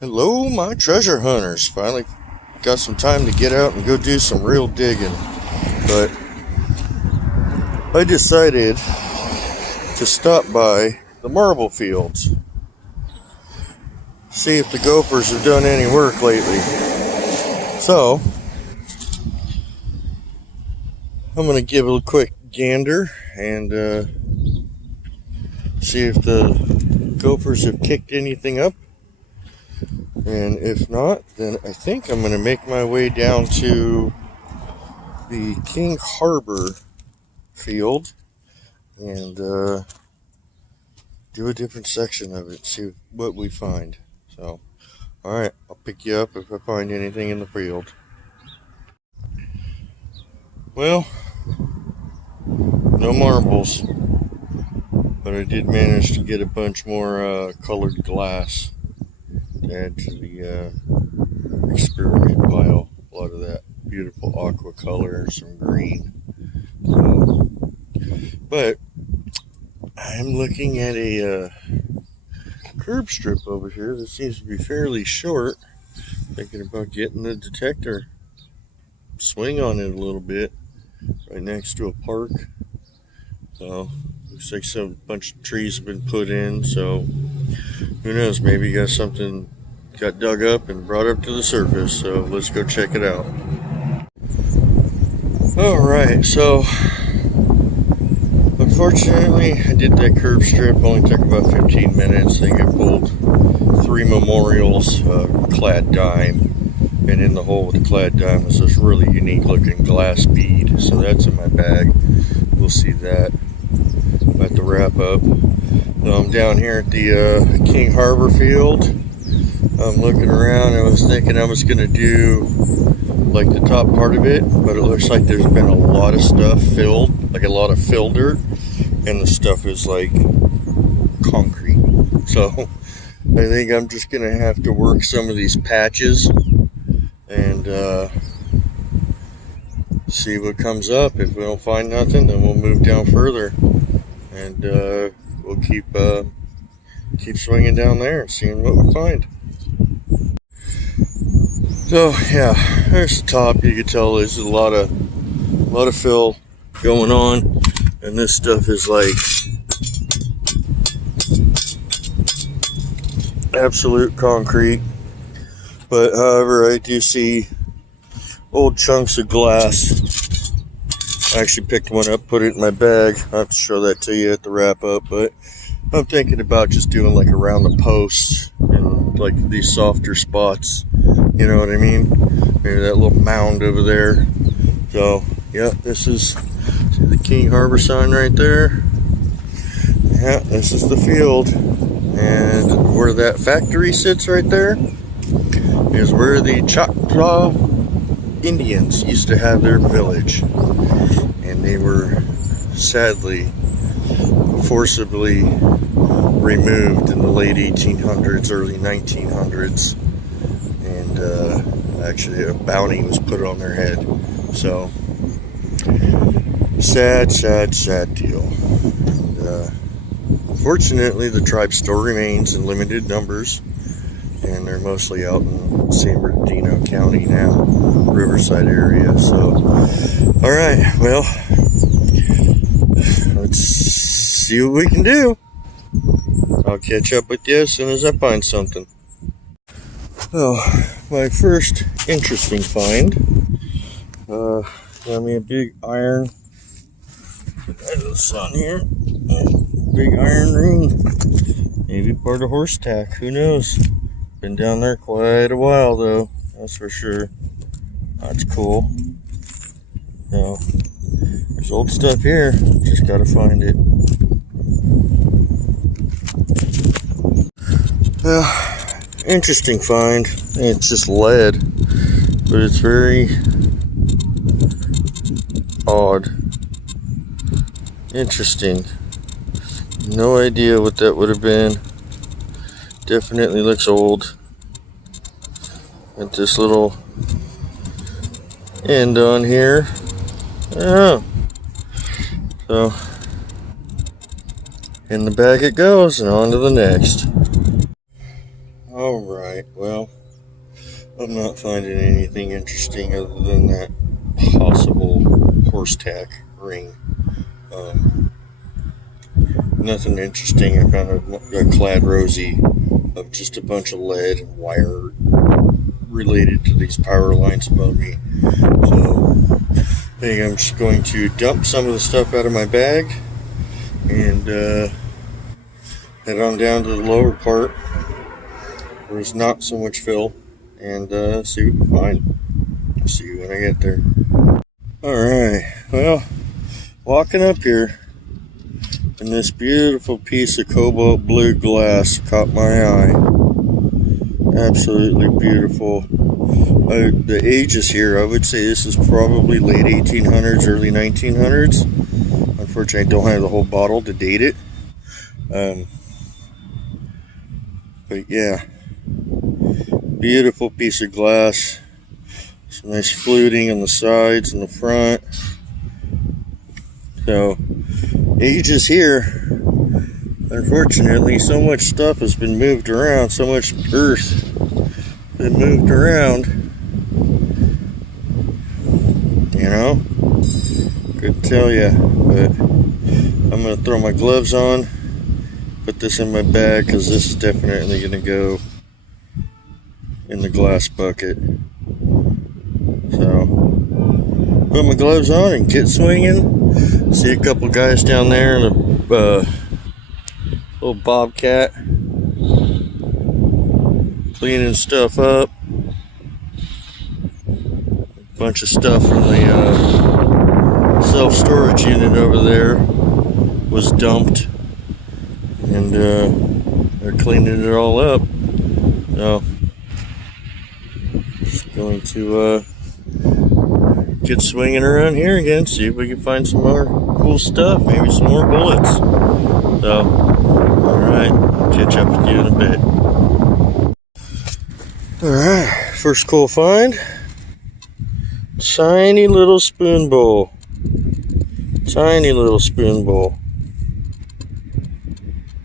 Hello, my treasure hunters. Finally got some time to get out and go do some real digging. But I decided to stop by the marble fields. See if the gophers have done any work lately. So, I'm going to give a quick gander and see if the gophers have kicked anything up. And if not, then I think I'm going to make my way down to the King Harbor field and do a different section of it, see what we find. So, alright, I'll pick you up if I find anything in the field. Well, no marbles, but I did manage to get a bunch more colored glass to add to the experiment pile. A lot of that beautiful aqua color, some green. But I'm looking at a curb strip over here that seems to be fairly short. Thinking about getting the detector, swing on it a little bit, right next to a park. So looks like some bunch of trees have been put in. So who knows? Maybe got something got dug up and brought up to the surface. So let's go check it out. All right, so unfortunately, I did that curb strip. Only took about 15 minutes. I think I pulled 3 memorials, clad dime, and in the hole with the clad dime was this really unique looking glass bead. So that's in my bag. We'll see that. I'm at the wrap up. So I'm down here at the King Harbor field. I'm looking around. I was thinking I was going to do like the top part of it, but it looks like there's been a lot of stuff filled, like a lot of fill dirt, and the stuff is like concrete. So I think I'm just going to have to work some of these patches and see what comes up. If we don't find nothing, then we'll move down further, and we'll keep swinging down there and seeing what we find. So yeah, there's the top. You can tell there's a lot of fill going on, and this stuff is like absolute concrete. But however, I do see old chunks of glass. I actually picked one up, put it in my bag. I'll have to show that to you at the wrap up, but I'm thinking about just doing like around the posts and like these softer spots. You know what I mean? Maybe that little mound over there. So, yeah, this is the King Harbor sign right there. Yeah, this is the field. And where that factory sits right there is where the Choctaw Indians used to have their village. And they were sadly, forcibly removed in the late 1800s, early 1900s. Actually a bounty was put on their head. So sad deal. And unfortunately the tribe still remains in limited numbers, and they're mostly out in San Bernardino County now, Riverside area. So alright, well, let's see what we can do. I'll catch up with you as soon as I find something. Well, my first interesting find, got me a big iron, out of the sun here, big iron ring, maybe part of horse tack, who knows. Been down there quite a while though, that's for sure. That's cool. Now, there's old stuff here, just gotta find it. Interesting find. It's just lead, but it's very odd. Interesting. No idea what that would have been. Definitely looks old. Got this little end on here. Oh. So in the bag it goes, and on to the next. Alright, well, I'm not finding anything interesting other than that possible horse tack ring. Nothing interesting. I found a clad rosy of just a bunch of lead and wire related to these power lines above me. So I think I'm just going to dump some of the stuff out of my bag and head on down to the lower part where there's not so much fill and see what we find. I'll see you when I get there. Alright, well, walking up here, and this beautiful piece of cobalt blue glass caught my eye. Absolutely beautiful. The ages here, I would say this is probably late 1800s, early 1900s. Unfortunately, I don't have the whole bottle to date it. But yeah, beautiful piece of glass. Some nice fluting on the sides and the front. So, ages here, unfortunately, so much stuff has been moved around, so much earth been moved around, you know, couldn't tell you, but I'm going to throw my gloves on, put this in my bag, because this is definitely going to go in the glass bucket. So, put my gloves on and get swinging. See a couple guys down there in a little bobcat cleaning stuff up. A bunch of stuff from the self-storage unit over there was dumped, and they're cleaning it all up. So, just going to get swinging around here again, see if we can find some more cool stuff, maybe some more bullets. So, alright, catch up with you in a bit. Alright, first cool find. Tiny little spoon bowl. Tiny little spoon bowl.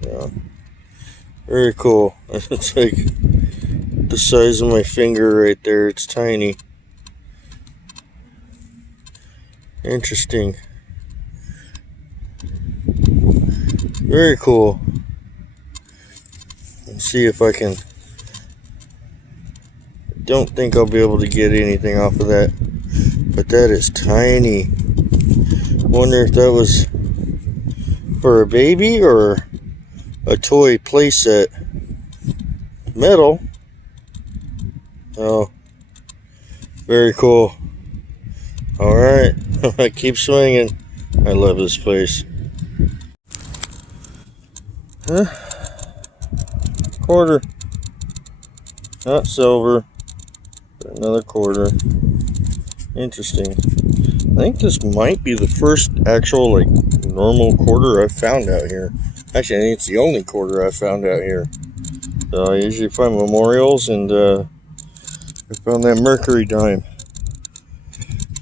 Yeah, very cool. It's like the size of my finger right there. It's tiny. Interesting. Very cool. Let's see if I can. Don't think I'll be able to get anything off of that, but that is tiny. Wonder if that was for a baby or a toy playset. Metal. Oh, very cool. Alright, I keep swinging. I love this place. Huh? Quarter. Not silver, but another quarter. Interesting. I think this might be the first actual, like, normal quarter I've found out here. Actually, I think it's the only quarter I've found out here. So I usually find memorials, and I found that mercury dime.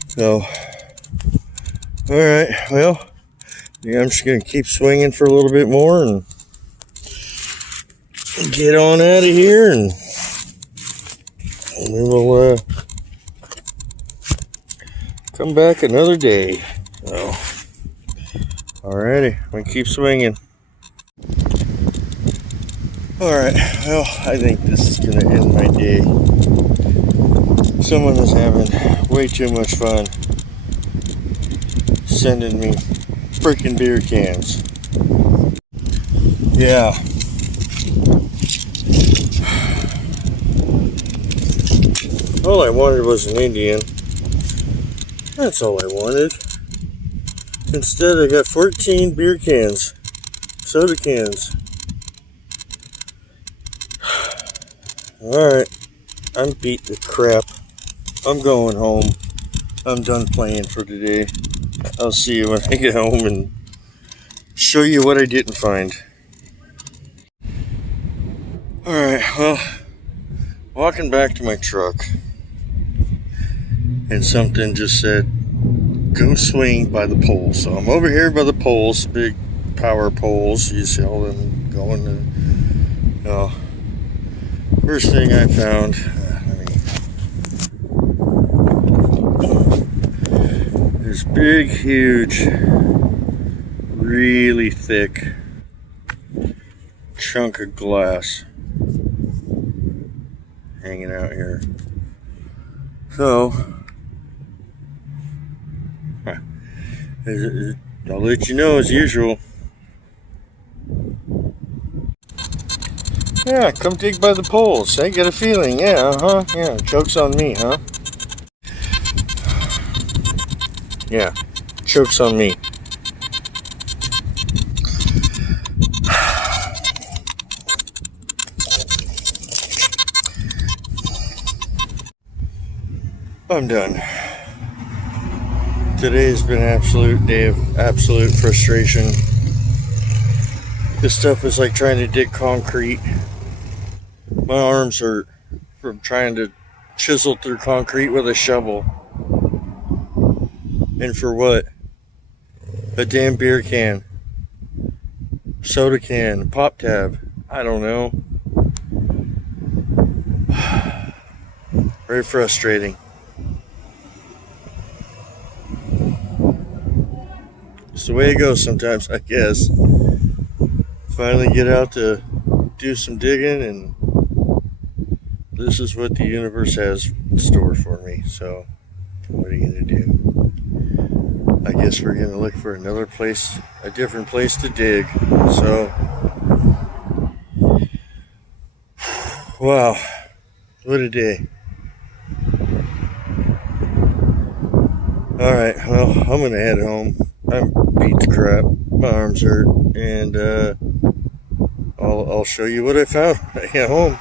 So, alright, well, yeah, I'm just going to keep swinging for a little bit more and get on out of here, and we will come back another day. So, alrighty, I'm going to keep swinging. Alright, well, I think this is going to end my day. Someone is having way too much fun sending me freaking beer cans. Yeah. All I wanted was an Indian. That's all I wanted. Instead, I got 14 beer cans, soda cans. Alright, I'm beat the crap. I'm going home. I'm done playing for today. I'll see you when I get home and show you what I didn't find. Alright, well, walking back to my truck, and something just said, go swing by the poles. So I'm over here by the poles, big power poles. You see all them going, and First thing I found, this big, huge, really thick chunk of glass hanging out here. So, I'll let you know as usual. Yeah, come dig by the poles. I get a feeling. Yeah, yeah, joke's on me, huh? Yeah, joke's on me. I'm done. Today has been an absolute day of absolute frustration. This stuff is like trying to dig concrete. My arms hurt from trying to chisel through concrete with a shovel. And for what? A damn beer can, soda can, pop tab. I don't know. Very frustrating. It's the way it goes sometimes, I guess. Finally get out to do some digging, and this is what the universe has in store for me. So, what are you going to do? I guess we're going to look for another place, a different place to dig. So, wow, what a day. Alright, well, I'm going to head home. I'm beat to crap. My arms hurt. And I'll show you what I found when I get home.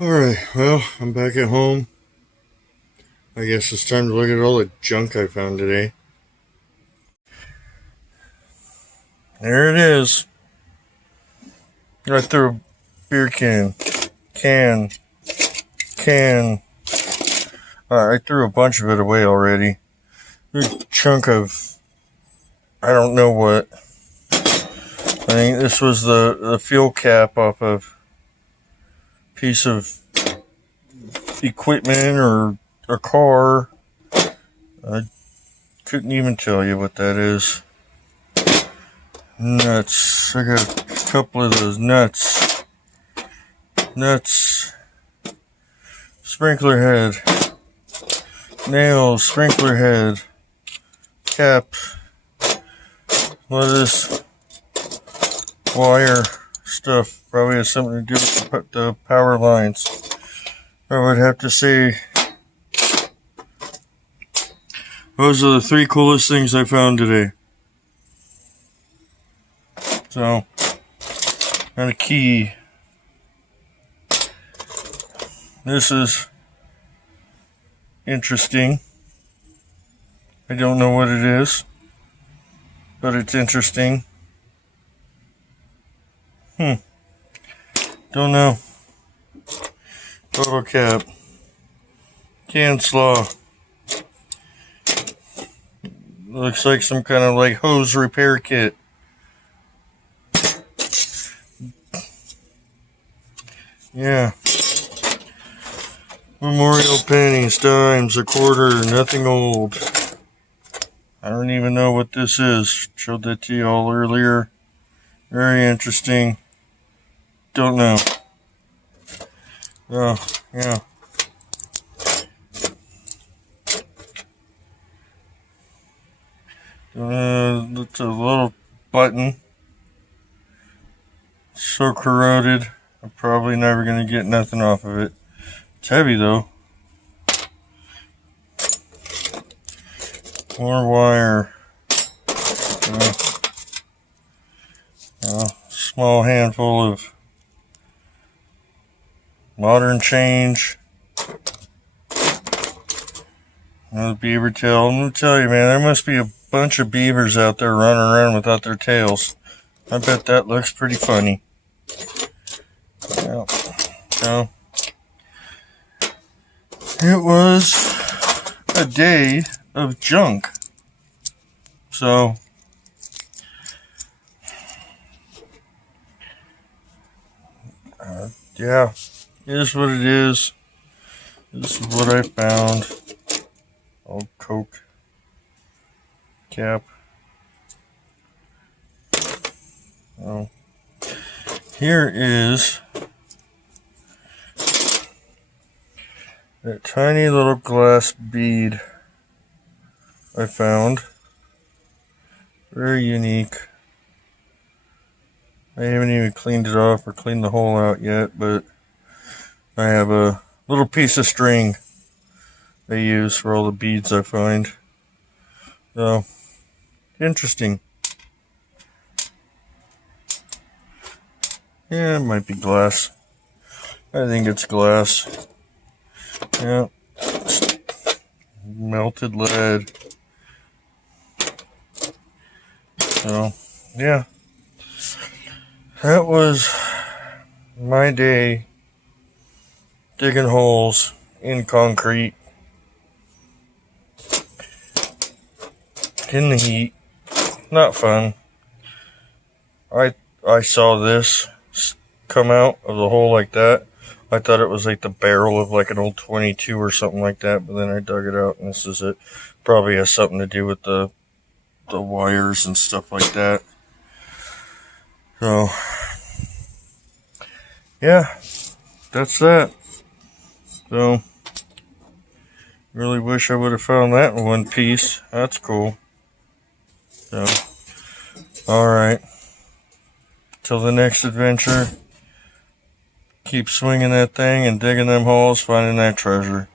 Alright, well, I'm back at home. I guess it's time to look at all the junk I found today. There it is. Right through a beer can. Alright, I threw a bunch of it away already. Big chunk of, I don't know what. I think this was the fuel cap off of a piece of equipment or a car. I couldn't even tell you what that is. Nuts. I got a couple of those nuts. Sprinkler head. Nails. Sprinkler head. Cap. What is this? Wire stuff. Probably has something to do with the power lines. I would have to say those are the 3 coolest things I found today. So, and a key. This is interesting. I don't know what it is, but it's interesting. Don't know. Bottle cap. Can slaw. Looks like some kind of like hose repair kit. Yeah. Memorial pennies, dimes, a quarter, nothing old. I don't even know what this is. Showed that to you all earlier. Very interesting. Don't know. Oh, yeah. It's a little button. So corroded. I'm probably never going to get nothing off of it. It's heavy though. More wire. Small handful of modern change. Another beaver tail. I'm going to tell you, man, there must be a bunch of beavers out there running around without their tails. I bet that looks pretty funny. Yeah. So, it was a day of junk. So, yeah, it is what it is. This is what I found. Old Coke cap. Oh, here is that tiny little glass bead I found. Very unique. I haven't even cleaned it off or cleaned the hole out yet, but I have a little piece of string I use for all the beads I find. So, interesting. Yeah, it might be glass. I think it's glass. Yeah. Melted lead. So, yeah. That was my day digging holes in concrete in the heat. Not fun. I saw this come out of the hole like that. I thought it was like the barrel of like an old 22 or something like that, but then I dug it out and this is it. Probably has something to do with the wires and stuff like that. So, yeah, that's that. So, really wish I would have found that in one piece. That's cool. So, alright. Till the next adventure, keep swinging that thing and digging them holes, finding that treasure.